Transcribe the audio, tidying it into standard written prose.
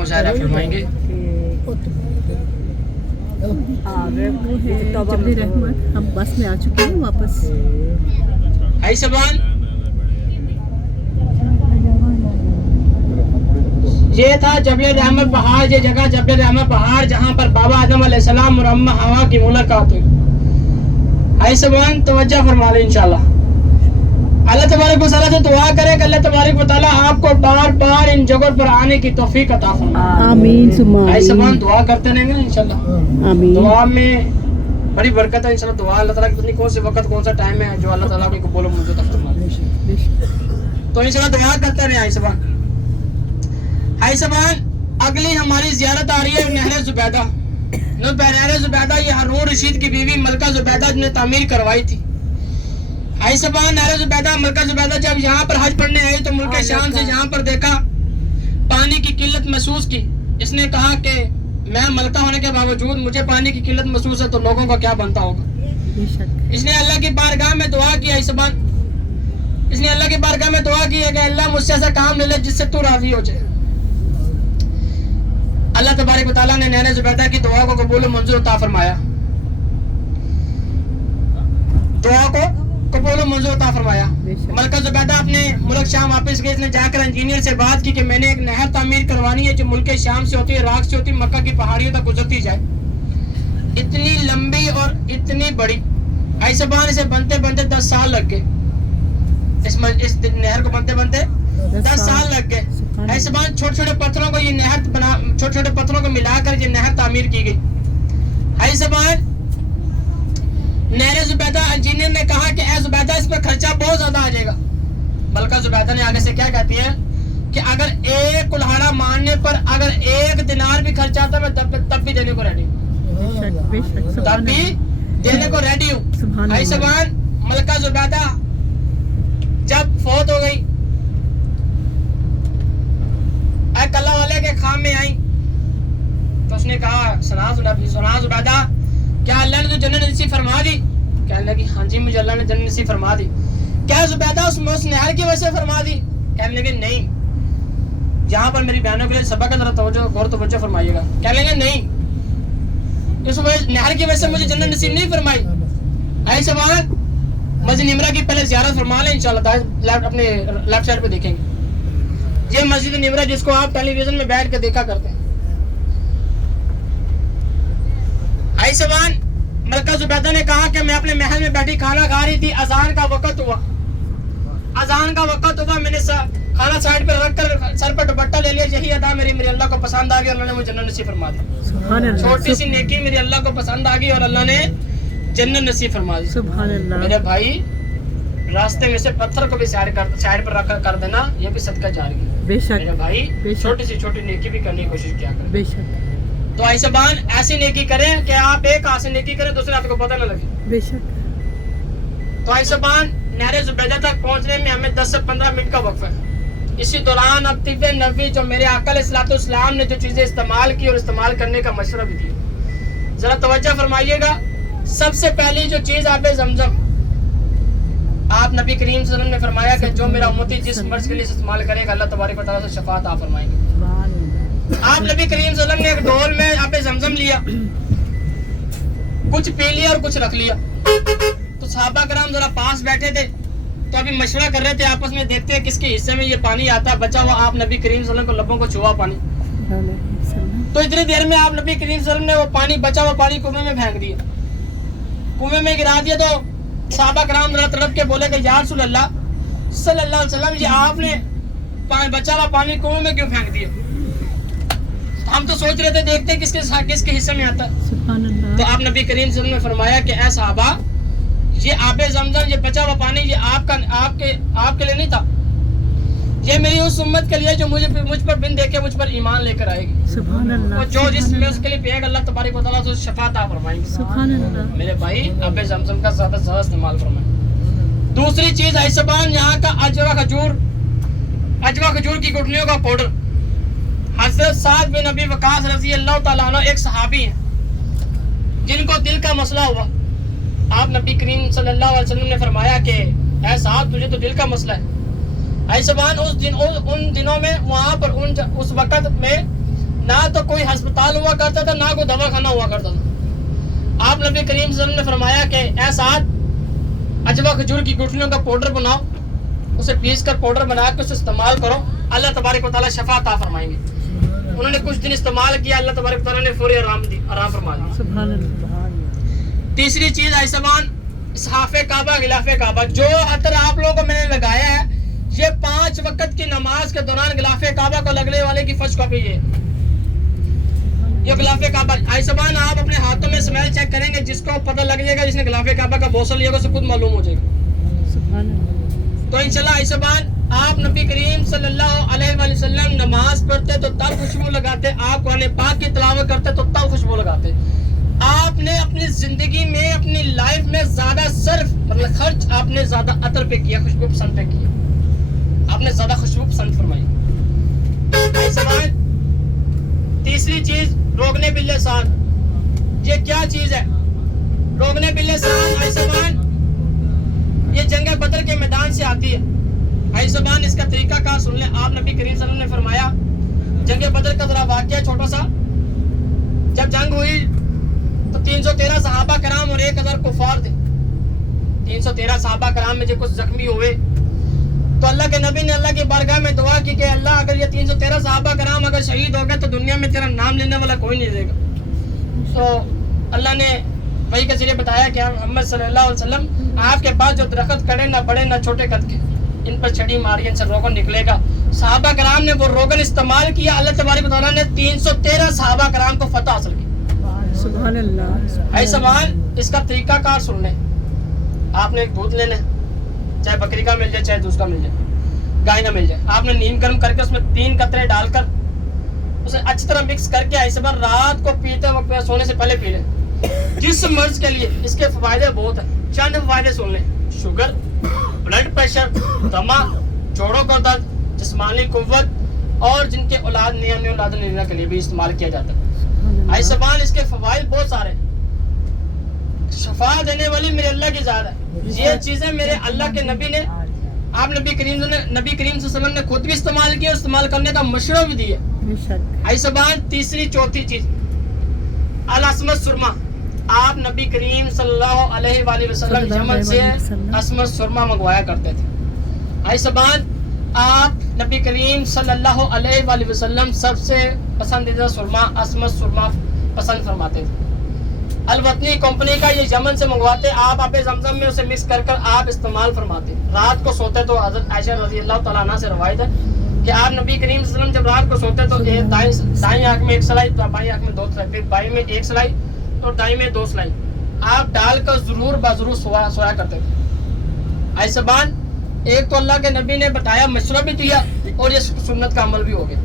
مشاہدہ فرمائیں گے. جبلی رحمت ہم بس میں آ چکے ہیں واپس. آئی سبان یہ تھا جبل رحمت پہاڑ. یہ جگہ جبل رحمت پہاڑ جہاں پر بابا آدم علیہ السلام اور اماں حوا کی ملاقات ہوئی. آئی سبان توجہ فرما لیں انشاءاللہ. اللہ تبارک و تعالیٰ سے دعا کرے کہ اللہ تبارک و تعالیٰ آپ کو بار بار ان جگہوں پر آنے کی توفیق عطا فرمائے. آمین ثم آئی سبان آمین. دعا کرتے رہیں گے انشاءاللہ. آمین. دعا میں بڑی برکت ہے انشاءاللہ. دعا اللہ تعالیٰ کی پتہ نہیں کون سے وقت کون سا ٹائم ہے جو اللہ تعالیٰ کی قبول و منظور تک فرمائے. تو انشاءاللہ دعا کرتے رہیں. آئی سبان آئی سبان اگلی ہماری زیارت آ رہی ہے نہر زبیدہ. نہر زبیدہ یہ ہارون رشید کی بیوی ملکہ زبیدہ نے تعمیر کروائی تھی. آئی سبان نہر زبیدہ ملکہ زبیدہ جب یہاں پر حج پڑھنے آئی تو ملک شام سے یہاں پر دیکھا پانی کی قلت محسوس کی. اس نے کہا کہ میں ملکہ ہونے کے باوجود مجھے پانی کی قلت محسوس ہے تو لوگوں کا کیا بنتا ہوگا. اس نے اللہ کی بارگاہ میں دعا کی. آئی سبان اس نے اللہ کی بارگاہ میں دعا کی ہے کہ اللہ مجھ سے ایسا کام لے لے جس سے تو راضی ہو جائے. اللہ تبارک و تعالیٰ نے نہر زبیدہ کی دعا کو قبول و منظور عطا فرمایا. دعا کو قبول و منظور عطا فرمایا. ملکہ زبیدہ اپنے ملک شام واپس گئی. اس نے جا کر انجینئر سے بات کی کہ میں نے ایک نہر تعمیر کروانی ہے جو ملک شام سے ہوتی ہے, عراق سے ہوتی ہے, مکہ کی پہاڑیوں تک گزرتی جائے. اتنی لمبی اور اتنی بڑی. آئی سبان اسے بنتے بنتے 10 سال لگ گئے. اس نہر کو بنتے بنتے 10 سال لگ گئے. آئی سبان چھوٹے چھوٹے پتھروں کو یہ نہر چھوٹے چھوٹے پتھروں کو ملا کر یہ نہر تعمیر کی گئی. آئی سبان نہر زبیدہ انجینئر نے کہا کہ اے زبیدہ اس پر خرچہ بہت زیادہ آ جائے گا. بلکہ زبیدہ نے آگے سے کیا کہتی ہے کہ اگر ایک کلہاڑا ماننے پر اگر 1 دینار بھی خرچ آتا میں تب بھی دینے کو ریڈی ہوں. تب بھی دینے کو ریڈی ہوں. آئی سبان ملکہ زبیدہ جب فوت ہو گئی اے کلہ والے کے خام میں آئی تو اس نے کہا سنا زبیدہ کیا اللہ نے تو جنت نصیب فرما دی. کہنے لگی ہاں جی مجھے اللہ نے جنت نصیب فرما دی. کیا زبیدہ اس نہر کی وجہ سے فرما دی. کہنے لگے نہیں. یہاں پر میری بہنوں کے لیے سبق ذرا غور توجہ فرمائیے گا. کہنے لگے نہیں اس نہر کی وجہ سے مجھے جنت نصیب نہیں فرمائی. آئی سبان مسجد نمرہ کی پہلے زیارت فرما لیں انشاءاللہ. اپنے لیفٹ سائڈ پہ دیکھیں گے یہ مسجد نمرہ جس کو آپ ٹیلی ویژن میں بیٹھ کے دیکھا کرتے ہیں. آئی سبان ملکہ زبیدہ نے کہا کہ میں اپنے محل میں بیٹھی کھانا کھا رہی تھی. اذان کا وقت ہوا. میں نے کھانا سائڈ پہ رکھ کر سر پہ دوپٹہ لے لیا. یہی ادا میرے اللہ کو پسند آ گئی اور اللہ نے مجھے جنت نصیب فرما دی. چھوٹی سی نیکی میرے اللہ کو پسند آ گئی اور اللہ نے جنت نصیب فرما دی. سبحان اللہ. میرے بھائی راستے میں سے پتھر کو بھی سائڈ پر رکھ کر دینا یہ بھی صدقہ جاری ہے. بے شک میرے بھائی چھوٹی سی چھوٹی نیکی بھی کرنے کی کوشش کیا کریں. بے شک. تو آئی سبان ایسی نیکی کریں کہ آپ ایک ہاتھ سے نیکی کریں دوسرے ہاتھ کو پتہ نہ لگے. بے شک. تو آئی سبان نہر زبیدہ تک پہنچنے میں ہمیں 10 سے 15 منٹ کا وقفہ ہے. اسی دوران اب طب نبوی جو میرے آقا علیہ الصلوۃ والسلام نے جو چیزیں استعمال کی اور استعمال کرنے کا مشورہ بھی دیا. ذرا توجہ فرمائیے گا. سب سے پہلی جو چیز آب زمزم آپ نبی کریم صلی اللہ علیہ وسلم نے فرمایا کہ جو میرا امتی جس مرض کے لیے استعمال کرے گا اللہ تبارک و تعالیٰ سے شفاعت عطا فرمائیں گے. آپ نبی کریم صلی اللہ علیہ وسلم نے ایک ڈول میں آب زمزم لیا, کچھ پی لیا اور کچھ رکھ لیا. تو صحابہ کرام ذرا پاس بیٹھے تھے تو ابھی مشورہ کر رہے تھے آپس میں, دیکھتے ہیں کس کے حصے میں یہ پانی آتا ہے. بچا ہوا آپ نبی کریم صلی اللہ علیہ وسلم کو لبوں کو چھوا پانی. تو اتنی دیر میں آپ نبی کریم صلی اللہ علیہ وسلم نے وہ پانی بچا ہوا پانی کنویں میں پھینک دیا, کنویں میں گرا دیا. تو صحابہ کرام ذرا تڑپ کے بولے کہ یا رسول اللہ صلی اللہ علیہ وسلم یہ آپ نے بچا ہوا پانی کنویں میں کیوں پھینک دیا. ہم تو سوچ رہے تھے دیکھتے ہیں کس کے حصے میں آتا ہے. تو آپ نبی کریم صلی اللہ علیہ وسلم نے فرمایا کہ اے صحابہ یہ آب زمزم یہ بچا ہوا پانی یہ آپ کے لیے نہیں تھا, یہ میری اس امت کے لیے جو مجھ پر بن دیکھے مجھ پر ایمان لے کر آئے گی. سبحان اللہ. اور جو جس میں اس کے لیے پیے گا اللہ تبارک و تعالیٰ سے شفاعت عطا فرمائیں گے. سبحان اللہ. میرے بھائی آب زمزم کا زیادہ سے زیادہ استعمال فرمائیں. دوسری چیز ہے سبان یہاں کا اجوا کھجور کی گٹھلیوں کا پاؤڈر. حضرت سعد بن ابی وقاص رضی اللہ تعالیٰ عنہ ایک صحابی ہیں جن کو دل کا مسئلہ ہوا. آپ نبی کریم صلی اللہ علیہ وسلم نے فرمایا کہ اے سعد تجھے تو دل کا مسئلہ ہے. ایسے بان ان دنوں میں وہاں پر اس وقت میں نہ تو کوئی ہسپتال ہوا کرتا تھا، نہ کوئی دوا خانہ ہوا کرتا تھا۔ آپ نبی کریم صلی اللہ علیہ وسلم نے فرمایا کہ اے سعد، اجوا کھجور کی گٹھلیوں کا پاؤڈر بناؤ، اسے پیس کر پاؤڈر بنا کے اسے استعمال کرو، اللہ تبارک و تعالیٰ شفا عطا فرمائیں گے۔ انہوں نے کچھ دن استعمال کیا، اللہ تبارک و تعالیٰ نے فوری آرام فرما دیا۔ سبحان اللہ۔ تیسری چیز ایسبان صحاف کعبہ غلاف کعبہ، جو عطر آپ لوگوں کو میں نے لگایا ہے یہ 5 وقت کی نماز کے دوران غلاف کعبہ کو لگنے والے کی فرض کاپی ہے۔ یہ غلاف کعبہ ایسبان آپ اپنے ہاتھوں میں اسمیل چیک کریں گے، جس کو پتہ لگ جائے گا، جس نے غلاف کعبہ کا بوسل لیا اسے خود معلوم ہو جائے گا۔ سبحان اللہ۔ تو انشاءاللہ ایسبان آپ نبی کریم صلی اللہ علیہ وآلہ وسلم نماز پڑھتے تو تب خوشبو لگاتے، آپ قرآن پاک کی تلاوت کرتے تو تب خوشبو لگاتے۔ آپ نے اپنی زندگی میں اپنی لائف میں زیادہ صرف مطلب خرچ آپ نے زیادہ عطر پہ کیا، خوشبو پسند پہ کیا، آپ نے زیادہ خوشبو پسند فرمائی۔ تیسری چیز روغن باللسان، یہ کیا چیز ہے؟ روغن باللسان ایسمان یہ جنگ بدر کے میدان سے آتی ہے۔ ایسمان اس کا طریقہ کار سن لیں۔ آپ نبی کریم صلی اللہ علیہ وسلم نے فرمایا، جنگ بدر کا ذرا واقعہ چھوٹا سا، جب جنگ ہوئی تو 313 صحابہ کرام اور 1000 کفار تھے۔ 313 صحابہ کرام میں جو کچھ زخمی ہوئے تو اللہ کے نبی نے اللہ کی بارگاہ میں دعا کی کہ اللہ اگر یہ 313 صحابہ کرام اگر شہید ہو گئے تو دنیا میں تیرا نام لینے والا کوئی نہیں رہے گا۔ تو اللہ نے وحی کے ذریعے بتایا کہ محمد صلی اللہ علیہ وسلم آپ کے پاس جو درخت کھڑے نہ بڑے نہ چھوٹے قد کے، ان پر چھڑی ماری، ان سے روغن نکلے گا۔ صحابہ کرام نے وہ روغن استعمال کیا، اللہ تبارک و تعالیٰ نے 313 صحابہ کرام کو فتح حاصل کی۔ سبحان اللہ۔ اے سوال اس کا طریقہ کار سن لیں۔ آپ نے ایک دودھ لینا ہے، چاہے بکری کا مل جائے چاہے دوسرا مل جائے، گائے نہ مل جائے۔ آپ نے نیم گرم کر کے اس میں 3 قطرے ڈال کر اسے اچھی طرح مکس کر کے ایسے بار رات کو پیتے وقت سونے سے پہلے پی لیں۔ جس مرض کے لیے اس کے فوائدے بہت ہیں، چند فوائدے سن لیں۔ شوگر، بلڈ پریشر، دمہ، جوڑوں کا درد، جسمانی قوت اور جن کے اولاد نہیں اولاد لینا کے لیے بھی استعمال کیا جاتا ہے۔ ایسبان اس کے فوائد بہت سارے، شفا دینے والی میرے اللہ کی ذات ہے۔ یہ چیزیں میرے اللہ کے نبی نے، آپ نبی کریم صلی اللہ علیہ وسلم نے خود بھی استعمال کیا، استعمال کرنے کا مشورہ بھی دیا۔ ایسبان تیسری چوتھی چیز الاسمت سرما، آپ نبی کریم صلی اللہ علیہ وآلہ وسلم یمن سے اسمت سرما منگوایا کرتے تھے۔ ایسبان آپ نبی کریم صلی اللہ علیہ وآلہ وسلم سب سے پسندیدہ سرما اسمت سرما پسند فرماتے تھے۔ الوطنی کمپنی کا یہ یمن سے منگواتے، آپ آب زمزم میں اسے مکس کر کر آپ استعمال فرماتے۔ رات کو سوتے تو حضرت عائشہ رضی اللہ تعالیٰ عنہ سے روایت ہے کہ آپ نبی کریم صلی اللہ علیہ وسلم جب رات کو سوتے تو دائیں آنکھ میں 1 سلائی، بائیں آنکھ میں 2 سلائی، پھر بائیں میں 1 سلائی اور دائیں میں 2 سلائی آپ ڈال کر ضرور بضرور سویا کرتے تھے۔ ایسے بان ایک تو اللہ کے نبی نے بتایا، مشورہ بھی دیا اور یہ سنت کا عمل بھی ہو گیا۔